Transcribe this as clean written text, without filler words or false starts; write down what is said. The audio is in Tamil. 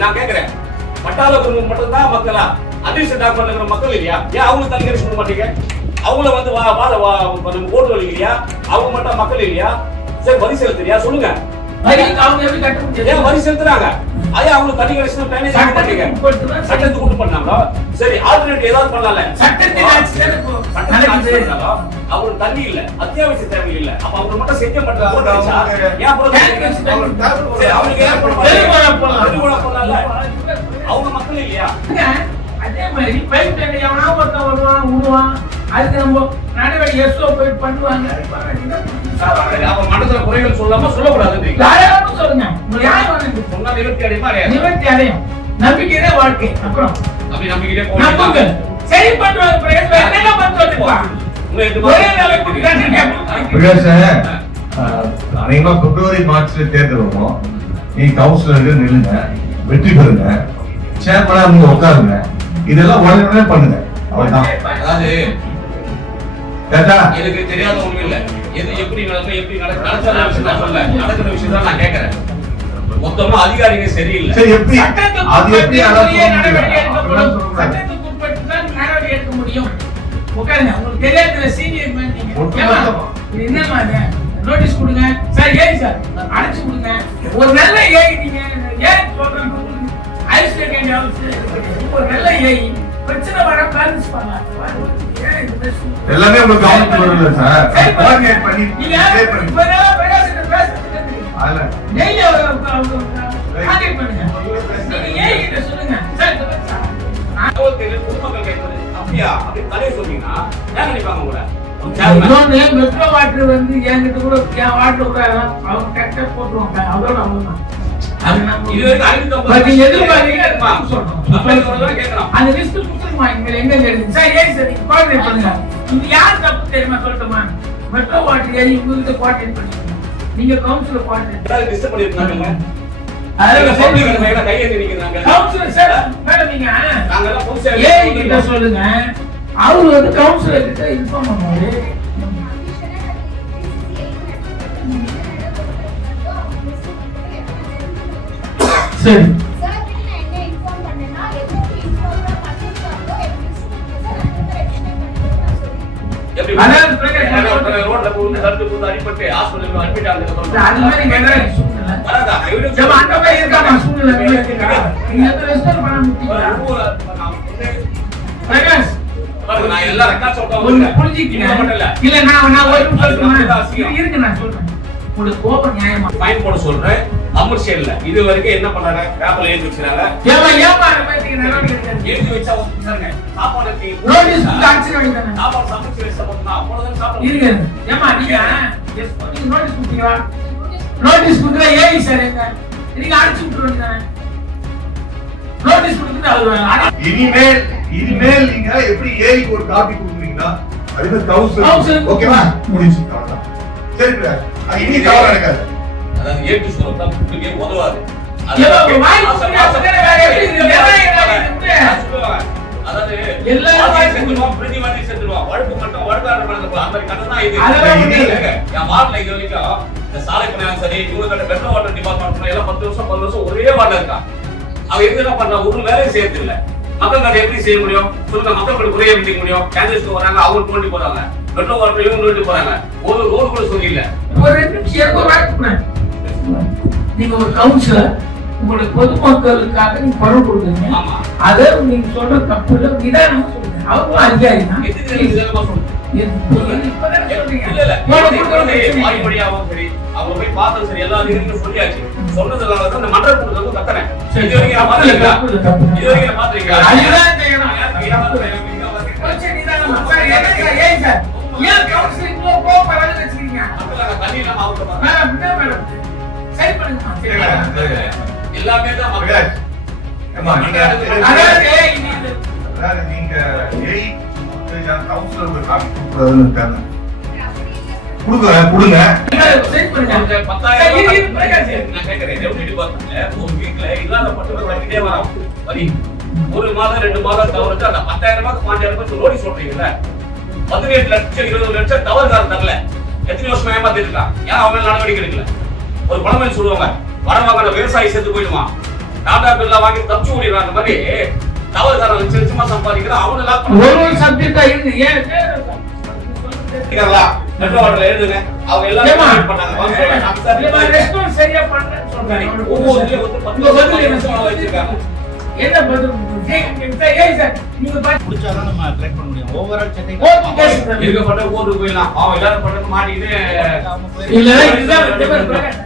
நான் கேக்குறேன், பட்டாள குடும்பம் மட்டும் தான் மக்களா? அதிர்ஷ்ட டாக்டர் மக்கள் இல்லையா? ஏன் அவங்க தனியாக சொல்ல மாட்டீங்க? அவங்கள வந்து ஓட்டு வலிக்கிறியா? அவங்க மட்டும் மக்கள் இல்லையா? சரி, வரி செலுத்துறியா? சொல்லுங்க. ஏன் வரி செலுத்துறாங்க? அதே அவங்க தனி கலெக்ஷன் மேனேஜ் பண்ணீங்க, சட்டத்துக்கு உட்பட்டு பண்ணாங்களோ? சரி, ஆல்டர்னேட் ஏதாவது பண்ணலாம்ல? அவங்களுக்கு தண்ணி இல்ல, அத்தியாவசிய தேவை இல்ல, அப்ப அவங்க மட்டும் செஞ்ச மாட்டாங்க. அவங்க மக்கள் இல்லையா? அதே மாதிரி பைப் எவனா ஒருத்தன் வருவான் விடுவான், அதுக்கு நம்ம நடவடிக்கை போயிட்டு பண்ணுவாங்க. அப்ப மனசுல குறைகள் சொல்லாம சொல்லக்கூடாது. யாரும் சொல்லுங்க, சொன்னா நிவர்த்தி அடையுமா? நிவர்த்தி அடையும். நம்பிக்கையே வாழ்க்கை. அப்புறம் அப்படி நம்பிக்கையே சரி பண்ணுவாங்க. அநேகமா பிப்ரவரி மார்ச்ல தேர்தல் வரும். நீ கவுன்சிலர்கள் நில்லுங்க, வெற்றி பெறுங்க, சேர்மனா நீங்க உட்காருங்க, இதெல்லாம் உடனே பண்ணுங்க. அவ்வளவுதான். எனக்கு தெரியாத ஒண்ணும் இல்ல. எது எப்படி நடக்கும், எப்படி நடக்கிற விஷயம் தான் நான் கேட்கிறேன். மொத்தமா அதிகாரிங்க சரியில்லை. சரி, எப்படி அது எப்படி நடவடிக்கை எடுக்க முடியும்? உட்காருங்க. உங்களுக்கு தெரியாத சீனியர் மேன் நீங்க என்னமா நோட்டீஸ் கொடுங்க சார், ஏன் சார் அடைச்சு கொடுங்க. ஒரு நல்ல ஏஐ நீங்க ஏன் சொல்றேன், ஒரு நல்ல ஏஐ பிரச்சனை வர பேலன்ஸ் பண்ணலாம். எல்லாமே உங்களுக்கு கவனித்து வரல சார். கோஆர்டினேட் பண்ணி நீங்க பிரகாசன் பேசுறது அல்ல டெய்லி கான்டாக்ட் பண்ணுங்க. நீங்க ஏஐ கிட்ட சொல்லுங்க சார். பொதுமக்கள் கேட்பது அப்படியா அப்படி தலையை சொன்னீங்கன்னா ஏன் நினைப்பாங்க கூட? மெட்ரோ வாட்டர் வந்து என்கிட்ட கூட என் வாட்டர் கூட அவங்க கரெக்டா போட்டுருவாங்க. அதோட அவங்க மெட்ரோ வாட்டர் உங்களுக்கு கோஆர்டினேட் பண்ணுங்க. நீங்க கவுன்சிலர் கோஆர்டினேட் டிஸ்டர்ப் பண்ணிருக்காங்க. சொல்லுங்க. அவரு வந்து கவுன்சிலர் கிட்ட இன்ஃபார்ம் பண்ணுவாரு. சரி இது வரைக்கும் என்ன பண்றாங்க? பேப்பர்ல எழுதி வச்சிருக்காங்க. எழுதி வச்சா நோட்டீஸ் கொடுத்தா ஏஐ சார் எங்க நீங்க அடிச்சு விட்டுருவீங்க. நோட்டீஸ் கொடுத்துட்டு இனிமேல் நீங்க எப்படி ஏஐக்கு ஒரு காப்பி கொடுக்குறீங்கன்னா அதுக்கு கவுன்சிலர் ஓகேவா முடிஞ்சு. சரி இனி தவறு நடக்காது. அதாவது ஏட்டு சொல்ல தப்புக்கு உதவாது. அதாவது எல்லாரும் செத்துடுவோம், பிரதிவாதி செத்துடுவோம், வழக்கு மட்டும் வழக்காடு பண்ணலாம். அந்த கதை தான் இது. என் வார்டில் இது வரைக்கும் இந்த சாலை பணியாளர் சரி, இவங்க மெட்ரோ வாட்டர் டிபார்ட்மெண்ட் எல்லாம் 10 வருஷம் ஒரே வார்டில் இருக்கான். அவன் எது என்ன பண்றான்? ஒரு வேலையும் செய்யறது இல்லை. மக்கள் கடை எப்படி செய்ய முடியும் சொல்லுங்க? மக்கள் கடை குறைய முடிக்க முடியும்? கேன்சர்ஸ்க்கு வராங்க, அவங்க தோண்டி போறாங்க, மெட்ரோ வாட்டர் இவங்க தோண்டி போறாங்க, ஒரு ரோடு கூட சொல்லல. நீங்க ஒரு கவுன்சிலர், உங்களுடைய பொதுமக்களுக்காக நீங்க குரல் கொடுக்குறீங்க. அதை நீங்க சொல்ற தப்பு இல்லை, நிதானமா சொல்லுங்க. அவங்களும் அதிகாரி தான். இப்பதானே சொல்றீங்க. இல்ல, இல்ல. போன கூட்டத்துல பிரச்சனை வாய் இல்லை. வழியாவும் சரி, அவங்க போய் பார்த்ததும் சரி, எல்லா அதிகாரிகளும் சொல்லியாச்சு. சொன்னதுனால தான் இந்த மன்ற கூட்டத்துல வந்து கத்துனேன். சரி, இது வரைக்கும் நான் பாத்திருக்கீங்களா? தப்பு. இது வரைக்கும் நான் பாத்திருக்கீங்களா? அதுதான் செய்யணும். யாருக்கு ஏமாத்துறேன், இங்க வந்து பிரச்சனை இதானம்மா. சார், என்னங்க, ஏன் சார்? ஏன் கவுன்சிலிங்ல கோபப்படாத வச்சிருக்கீங்க? மக்களாக தண்ணி இல்லாம அவங்க பார்த்தாங்க. மேடம், என்ன மேடம்? சரி பண்ணுங்கம்மா, சரி பண்ணுங்க. எல்லாமே தான் மக்கள். ஏம்மா, நீங்க அதாவது, இது அதாவது நீங்க கவுன்சிலர் ஒரு காப்பி கொடுக்குறதுன்னு இருக்காங்க. கொடுங்க சரி பண்ணுங்க. அந்த சார், 10,000 இது பிரகாஷ். நான் கேட்கிறேன், ரெவென்யூ டிபார்ட்மெண்ட்ல ஒரு வீக்ல இல்லாத பட்டவங்க வந்துட்டே வரோம். வரி ஒரு மாதம் 2 மாதம் தவறுச்சு அந்த 10,000 ரூபாய்க்கு 5,000 ரூபாய்க்கு நோட்டீஸ் சொல்றீங்கல்ல, 18 லட்சம் 20 லட்சம் தவறுகாரன் தரல. எத்தனை வருஷமா ஏமாத்திட்டு இருக்கான்? ஏன் அவங்க மேல நடவடிக்கை எடுக்கல? ஒரு பழமொழி சொல்லுவாங்க, வரம் வாங்கின விவசாயி செத்து போயிடுவான், டாடா பில்லா வாங்கி தப்பிச்சு ஓடிடுறான். அந்த மாதிரி தவறுகாரன் லட்சமா சம்பாதிக்கிறான். அவனை லாக் ஒரு சப்ஜெக்டா இருந்து ஏன் பண்ணிக்கலாம். மெட்ரோ வாட்டர்ல எழுதுங்க, அவங்க எல்லாரும் ஏம்மா? comment பண்ணாங்க. அவங்க சொல்றாங்க, நம்ம சார் இல்லம்மா, ரெஸ்பான்ஸ் சரியா பண்றேன்னு சொல்றாங்க. ஒவ்வொரு இதுலயும் வந்து 10 உங்க பதில் என்ன வருஷமா சொல்லுங்க? வச்சிருக்காங்க. என்ன பதில்? ஏன் சார் நீங்க பாத்து பிடிச்சாதான் நம்ம ட்ராக் பண்ண முடியும். Overall Chennai court case sir. இருக்கப்பட்ட ஊருக்கு போயிடலாம். அவன் எல்லாரும் பண்றது மாட்டிக்கிட்டு இல்ல இதுதான் பிரகாஷ்.